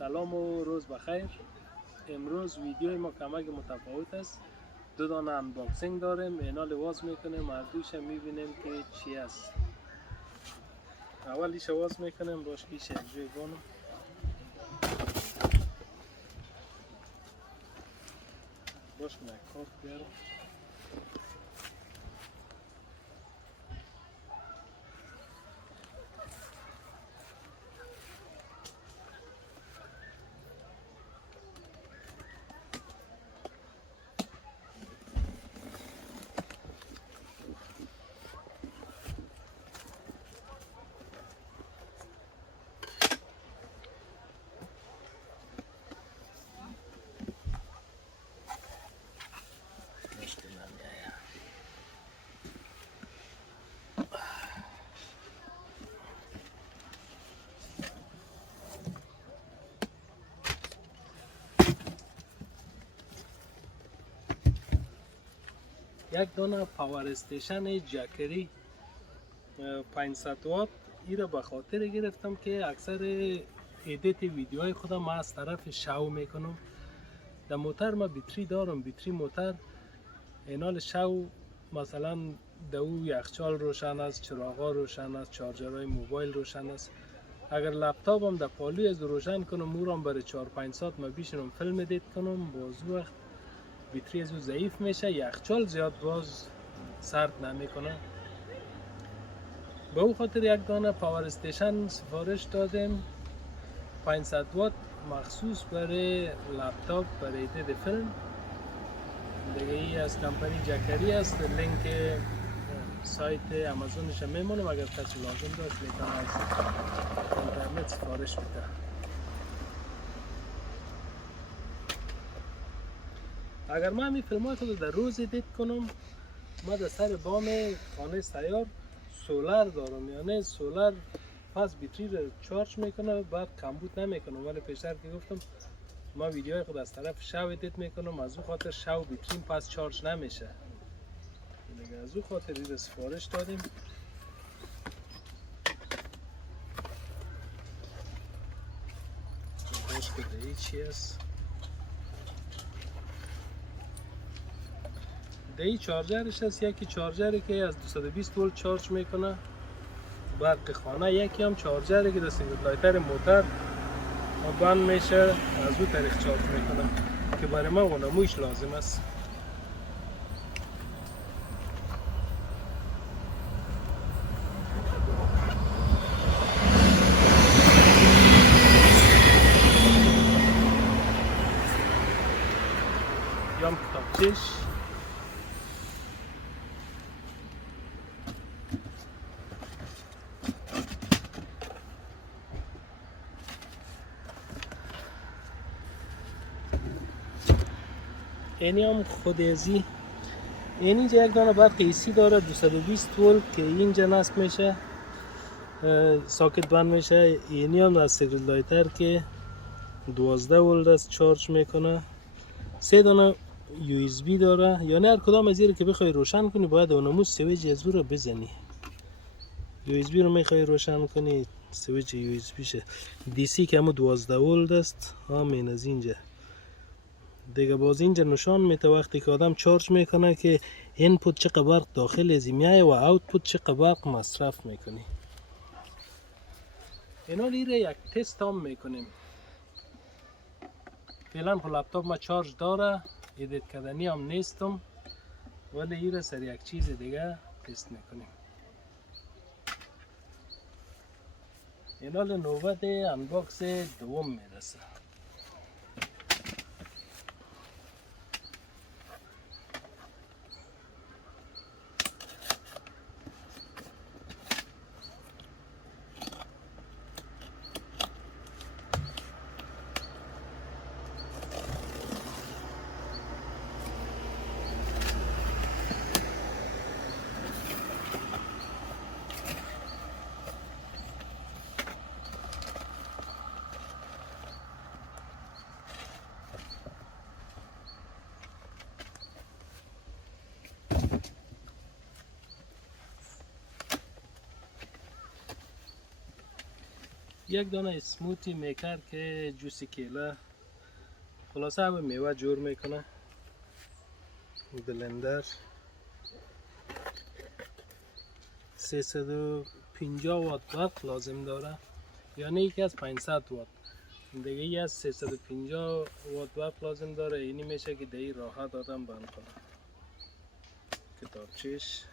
سلام و روز بخیر. امروز ویدیوی ما کمک متفاوت است. دو دانه انباکسینگ داریم. اینا لباس میکنیم، هردوش میبینیم که چی است. اول ایش واز میکنیم، باش ایش یک جای بانم. باش من کارت بیارم. یک دانه پاور استیشن جکری 500 وات. این را به خاطر گرفتم که اکثر ایدیت ویدیوهای خودم ما از طرف شو میکنم. در موتر ما بیتری دارم، بیتری موتر. اینال شو مثلا دو یخچال روشن است، چراغا روشن است، چارجرهای موبایل روشن است. اگر لپتاپم در پالوی از روشن کنم، اورم برای 4-5 ساعت ما بیشترم فیلم ادیت کنم، باز وقت بیتری از او ضعیف میشه، یخچال زیاد باز سرد نمیکنه. به او خاطر یک دانه پاور استیشن سفارش دادیم 500 وات مخصوص برای لپتاپ، برای ادیت فیلم. دیگه ای از کمپانی جکری است. لینک سایت امازونش میمونم، اگر کسی لازم داشت میتونه از اینترنت سفارش بده. اگر من این فیلم های خود در روز ادیت کنم، ما در سر بام خانه سیار سولر دارم، یعنی سولر پس بیتری رو چارج میکنه، بعد کمبود نمیکنه. ولی پیشتر که گفتم ما ویدیوهای خود از طرف شو ادیت میکنم، از او خاطر شو بیتریم پس چارج نمیشه. دیگه از او خاطر این سفارش دادیم. باش که دیگه چی است. دیگه چارجرش هست. یکی چارجری که از 220 ولت چارج میکنه برق خانه، یکی هم چارجری که در سیگنال لایتر موتر بند میشه، از او طریق چارج میکنه که برای من اونمویش لازم است. یام کتابچش، اینی هم خود ازی. اینجا یک دانه برق ایسی داره 220 ولت که اینجا نصب میشه، ساکت بند میشه. اینی هم از سیگنال لایتر که 12 ولت است چارج میکنه. 3 دانه یو اس بی داره، یعنی هر کدام از این که بخوای روشن کنی باید اونمو سویچ از رو بزنی. یو اس بی رو میخوای روشن کنی، سویچ یو اس بی شه. دی سی که همو 12 ولت است، همین از اینجا دیگه. باز اینجا نشان میده وقتی که آدم چارج میکنه که اینپوت چقدر برق داخل از میایه و اوتپوت چقدر برق مصرف میکنی. اینا لیره یک تست هم میکنیم. فعلا خب لپتاپ ما چارج داره، ادیت کردنی هم نیستم، ولی ایره سر یک چیز دیگه تست میکنیم. اینا نوبت انباکس دوم میرسه. یک دانه اسموتی میکر که جوس کیله خلاصه همه میوه جور میکنه. بلندر 350 وات برق لازم داره، یعنی یکی از 500 وات دیگه ای از 350 وات برق لازم داره. اینی میشه که دیگه راحت آدم بند کنه. کتابچش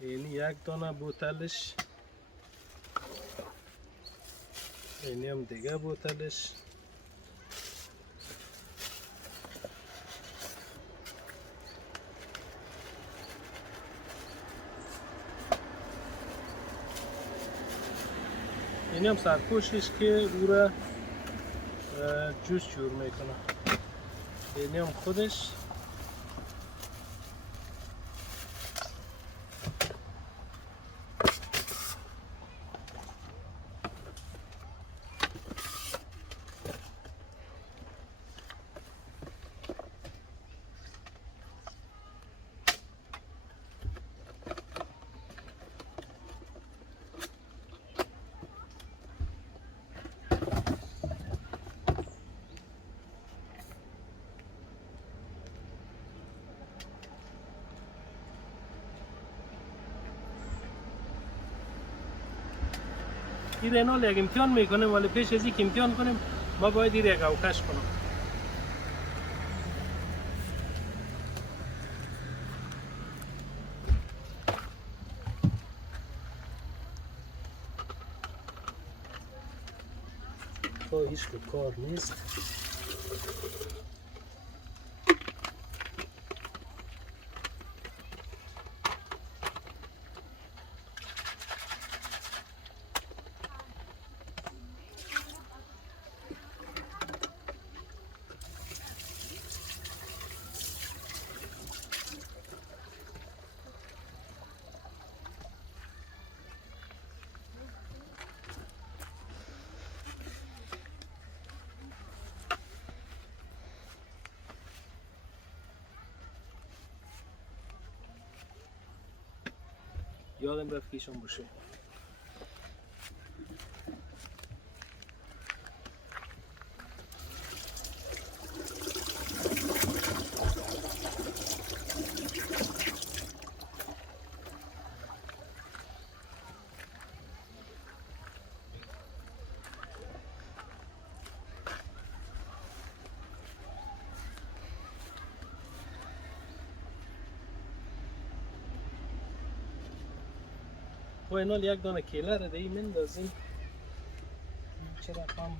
اینی یک دانه بوتلش، اینی هم دیگه بوتلش. اینی هم سرپوشش که او را جوس جور میکنه. اینی هم خودش. این رنال یک امتحان میکنیم، ولی پیش از اینکه امتحان کنیم ما باید این یک اوکش کنم. تا هیچ کار نیست. یادم رفت کیشم باشه. و اینال یک دانه کیله رو دیگه مندازیم. چه رقم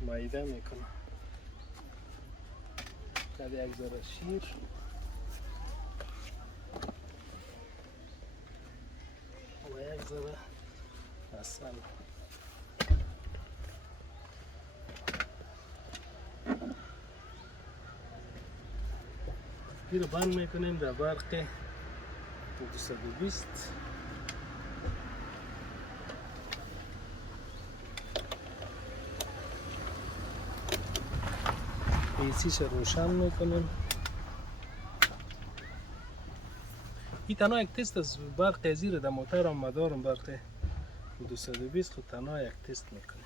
مایده میکنه. کده یک ذره شیر. و یک ذره عسل. این رو بند میکنیم در برق 220. ایسیش روشن میکنیم. این تنها یک تست از برق زیر در موتر هم مدارم برق 220 خود تنها یک تست میکنیم.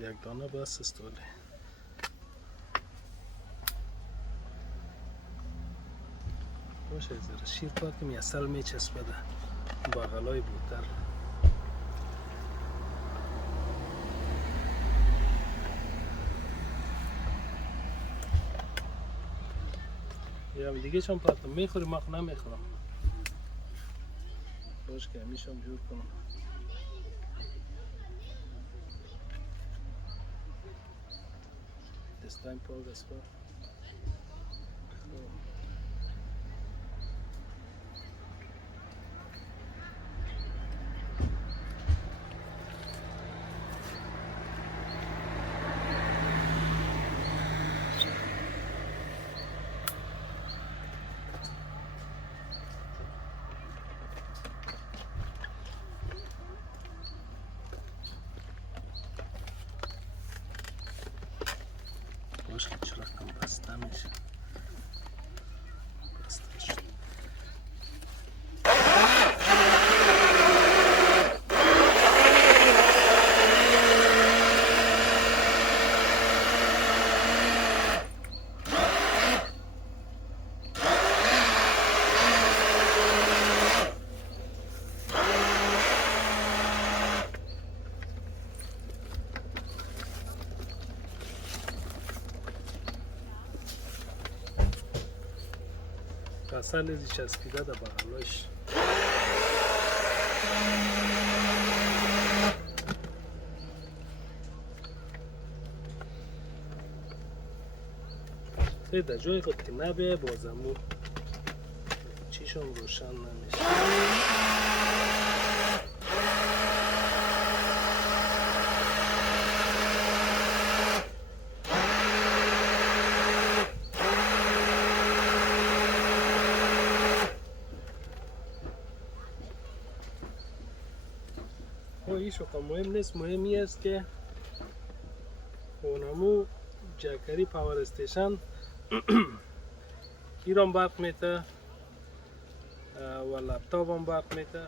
یک دانه بس استوله. باشه زیر شیر پاک میسل میچسبه ده بغلای بوتل. یا دیگه چون پاکم میخوری ما نمیخورم. باش که همیشم جور کنم. This time Paul as well. وسایل ازی چسبیده در بغلش. در جای خود که نبیه بازمون چیشم روشن نمیشه. این شوکا مهم نیست، مهمی است که اونمو جکری پاور استیشن ایران برق میته و لپتاپ هم برق میته.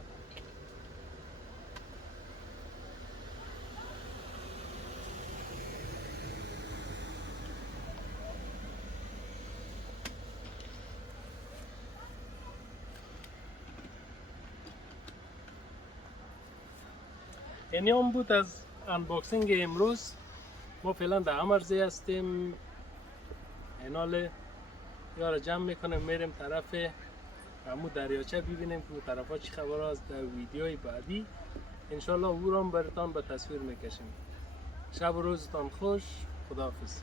اینی هم بود از انباکسینگ امروز. ما فعلا در امرزی هستیم، اینال یارو جمع میکنیم میریم طرف همون دریاچه ببینیم که اون طرف ها چی خبر است. در ویدیوی بعدی انشالله او را براتان به تصویر میکشیم. شب و روزتان خوش. خداحافظ.